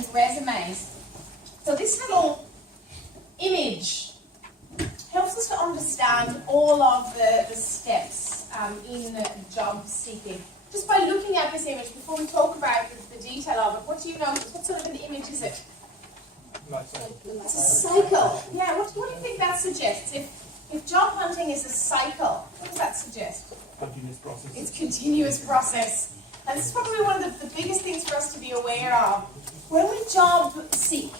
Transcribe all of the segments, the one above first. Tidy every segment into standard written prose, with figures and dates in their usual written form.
applications resumes. So this little image helps us to understand all of the steps in job seeking. Just by looking at this image, before we talk about the detail of it, what do you notice? What sort of an image is it? It's a cycle. Yeah, what do you think that suggests? If job hunting is a cycle, what does that suggest? Continuous process. It's continuous process. And this is probably one of the biggest things for us to be aware of. When we job seek,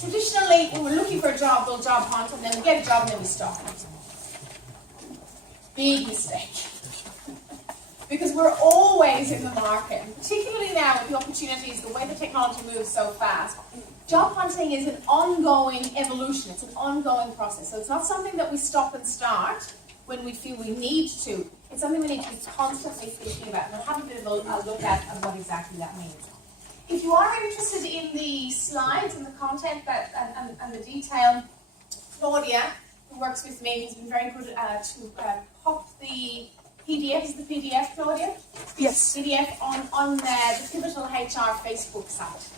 traditionally when we're looking for a job, we'll job hunt and then we get a job and then we stop. Big mistake. Because we're always in the market, and particularly now with the opportunities, the way the technology moves so fast. Job hunting is an ongoing evolution. It's an ongoing process. So it's not something that we stop and start when we feel we need to. It's something we need to be constantly thinking about. And we'll have a bit of a look at what exactly that means. If you are interested in the slides and the content and the detail, Claudia, who works with me, has been very good to pop the PDF. Is the PDF, Claudia? Yes. PDF on the Pivotal HR Facebook site.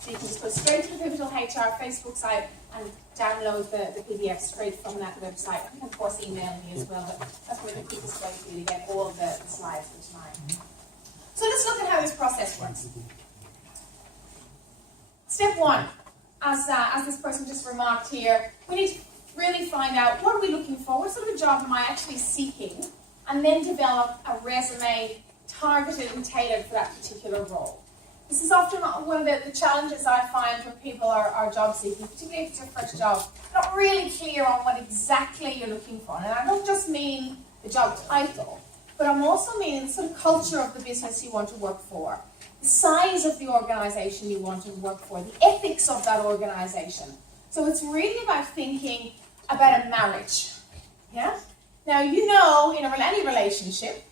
So you can just go straight to the Pivotal HR Facebook site and download the PDF straight from that website. You can, of course, email me as well, but that's probably the quickest way for you to get all of the slides for tonight. So let's look at how this process works. Step one, as this person just remarked here, we need to really find out what are we looking for, what sort of a job am I actually seeking, and then develop a resume targeted and tailored for that particular role. This is often one of the challenges I find when people are job seeking, particularly if it's your first job. Not really clear on what exactly you're looking for. And I don't just mean the job title, but I'm also meaning the sort of culture of the business you want to work for, the size of the organization you want to work for, the ethics of that organization. So it's really about thinking about a marriage. Yeah? Now, you know, in any relationship,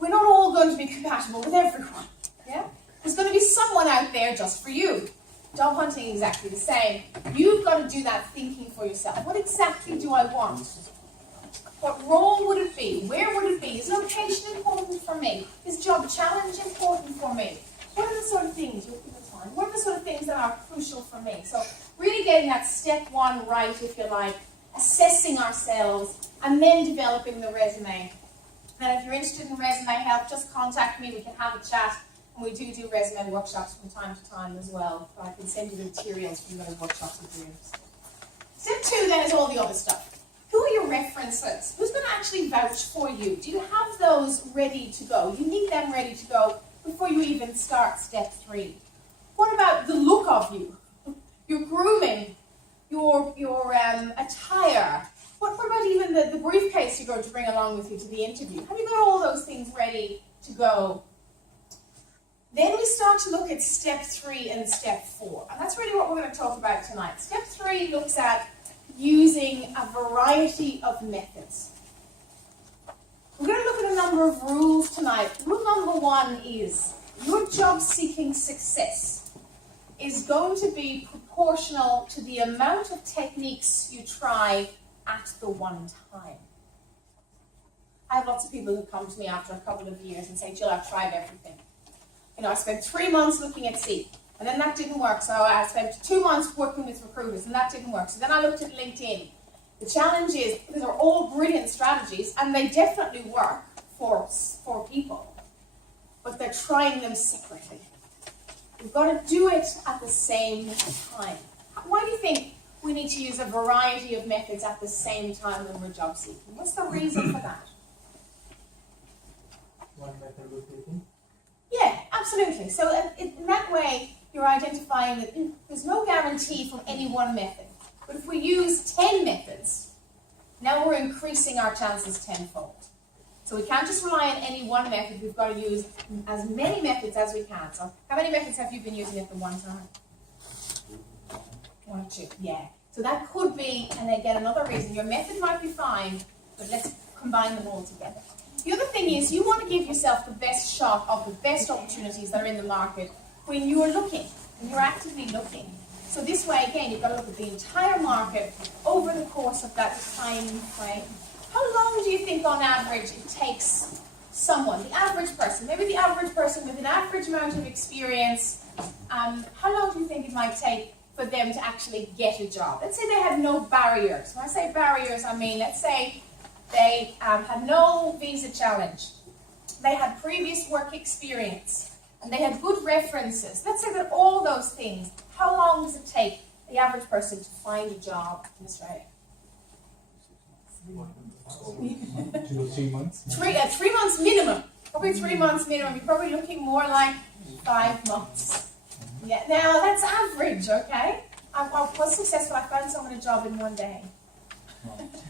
we're not all going to be compatible with everyone. Yeah? There's going to be someone out there just for you. Job hunting is exactly the same. You've got to do that thinking for yourself. What exactly do I want? What role would it be? Where would it be? Is location important for me? Is job challenge important for me? What are the sort of things you're looking for? What are the sort of things that are crucial for me? So really getting that step one right, if you like, assessing ourselves, and then developing the resume. And if you're interested in resume help, just contact me. We can have a chat. And we do resume workshops from time to time as well. So I can send you the materials for those workshops if you're interested. Step two then is all the other stuff. Who are your references? Who's going to actually vouch for you? Do you have those ready to go? You need them ready to go before you even start step three. What about the look of you? Your grooming, your attire. What about even the briefcase you're going to bring along with you to the interview? Have you got all those things ready to go? Then we start to look at step three and step four. And that's really what we're going to talk about tonight. Step three looks at using a variety of methods. We're going to look at a number of rules tonight. Rule number one is your job seeking success is going to be proportional to the amount of techniques you try at the one time. I have lots of people who come to me after a couple of years and say, Jill, I've tried everything. You know, I spent 3 months looking at Seek, and then that didn't work. So I spent 2 months working with recruiters, and that didn't work. So then I looked at LinkedIn. The challenge is, these are all brilliant strategies, and they definitely work for people, but they're trying them separately. We've got to do it at the same time. Why do you think we need to use a variety of methods at the same time when we're job seeking? What's the reason for that? One method we're taking. Yeah, absolutely. So in that way, you're identifying that there's no guarantee from any one method. But if we use 10 methods, now we're increasing our chances tenfold. So we can't just rely on any one method. We've got to use as many methods as we can. So how many methods have you been using at the one time? 1 or 2. Yeah. So that could be, and again, another reason. Your method might be fine, but let's combine them all together. The other thing is you want to give yourself the best shot of the best opportunities that are in the market when you are looking, when you're actively looking. So this way, again, you've got to look at the entire market over the course of that time frame. How long do you think, on average, it takes someone, the average person, maybe the average person with an average amount of experience, how long do you think it might take for them to actually get a job? Let's say they had no barriers. When I say barriers, I mean, let's say they had no visa challenge. They had previous work experience. And they had good references. Let's say that all those things, how long does it take the average person to find a job in Australia? 2 or 3 months. 3 months minimum. Probably 3 months minimum. You're probably looking more like 5 months. Yeah. Now that's average, okay? I was successful. I found someone a job in 1 day.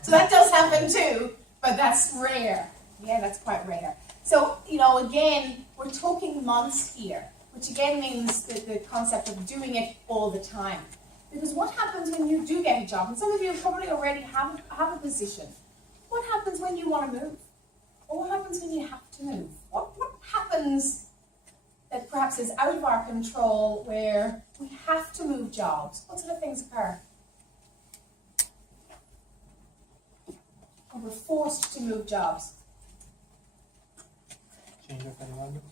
So that does happen too, but that's rare. Yeah, that's quite rare. So, again, we're talking months here, which again means the concept of doing it all the time. Because what happens when you do get a job? And some of you probably already have a position. What happens when you want to move? Or what happens when you have to move? What happens that perhaps is out of our control where we have to move jobs? What sort of things occur? Or we're forced to move jobs. Change of environment.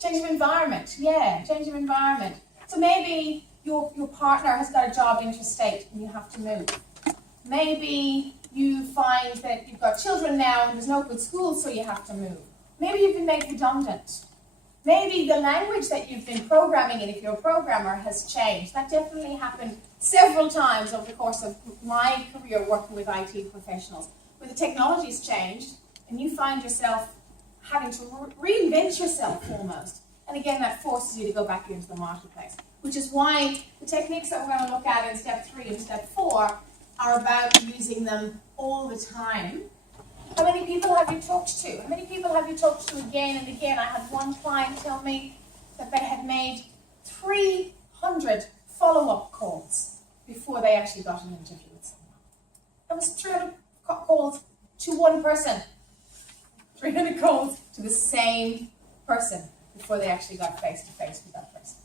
Change of environment, yeah, change of environment. So maybe your partner has got a job interstate and you have to move. Maybe you find that you've got children now and there's no good school, so you have to move. Maybe you've been made redundant. Maybe the language that you've been programming in, if you're a programmer, has changed. That definitely happened several times over the course of my career working with IT professionals, where the technology's changed and you find yourself having to reinvent yourself almost. And again, that forces you to go back into the marketplace, which is why the techniques that we're going to look at in step 3 and step 4 are about using them all the time. How many people have you talked to? How many people have you talked to again and again? I had one client tell me that they had made 300 follow-up calls before they actually got an interview with someone. That was 300 calls to one person. 300 calls to the same person before they actually got face-to-face with that person.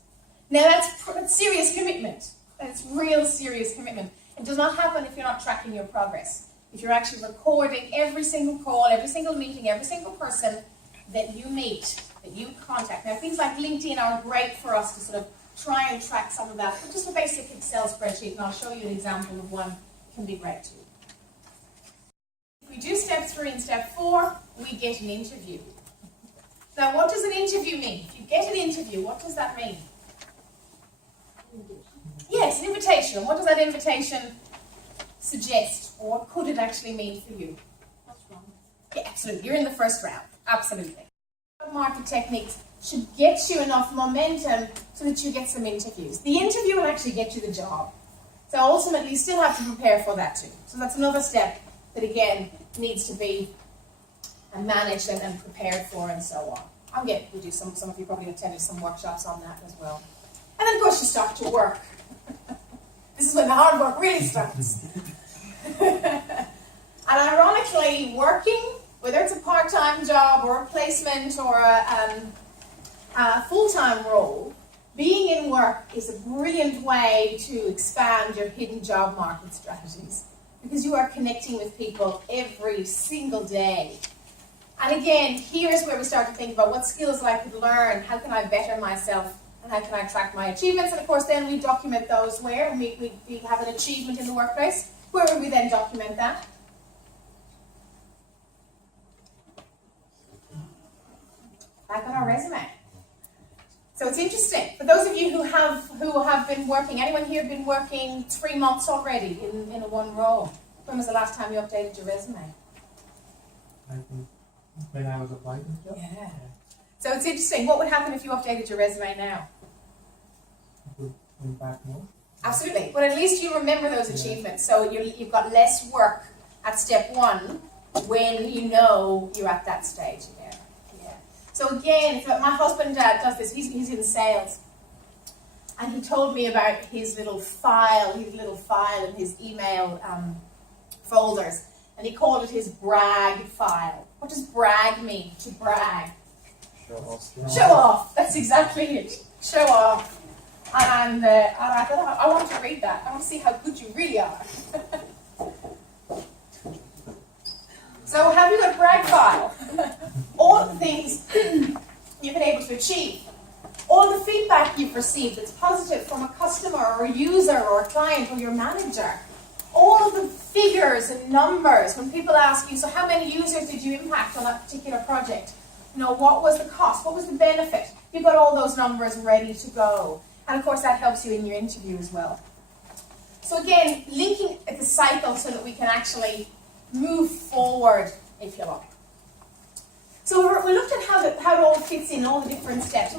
Now that's serious commitment. That's real serious commitment. It does not happen if you're not tracking your progress. If you're actually recording every single call, every single meeting, every single person that you meet, that you contact. Now things like LinkedIn are great for us to sort of try and track some of that, but just a basic Excel spreadsheet, and I'll show you an example of one, can be great too. If we do step 3 and step 4, we get an interview. Now what does an interview mean? If you get an interview, what does that mean? Yes, an invitation. What does that invitation suggest, or what could it actually mean for you? What's wrong? Yeah, absolutely. You're in the first round. Absolutely. Market techniques should get you enough momentum so that you get some interviews. The interview will actually get you the job. So ultimately, you still have to prepare for that too. So that's another step that, again, needs to be managed and prepared for and so on. We do some of you probably attended some workshops on that as well. And then, of course, you start to work. This is when the hard work really starts. And ironically, working, whether it's a part-time job or a placement or a full-time role, being in work is a brilliant way to expand your hidden job market strategies, because you are connecting with people every single day. And again, here's where we start to think about what skills I could learn, how can I better myself, and how can I track my achievements. And of course then we document those where we have an achievement in the workplace. Where would we then document that? Back on our resume. So it's interesting. For those of you who have been working, anyone here been working 3 months already in a one role? When was the last time you updated your resume? I think when I was applying for the job. Yeah. So it's interesting. What would happen if you updated your resume now? It would impact more. Absolutely. But at least you remember those achievements. So you've got less work at step 1 when you know you're at that stage again. Yeah. So again, my husband does this. He's in sales. And he told me about his little file in his email folders. And he called it his brag file. What does brag mean? To brag. Show off. Show off. That's exactly it. Show off. And I thought, I want to read that. I want to see how good you really are. So have you got a brag file? all the things you've been able to achieve, all the feedback you've received that's positive from a customer or a user or a client or your manager, all of the figures and numbers when people ask you, so how many users did you impact on that particular project? You know, what was the cost? What was the benefit? You've got all those numbers ready to go. And of course that helps you in your interview as well. So again, linking the cycle so that we can actually move forward, if you like. So we looked at how it all fits in, all the different steps.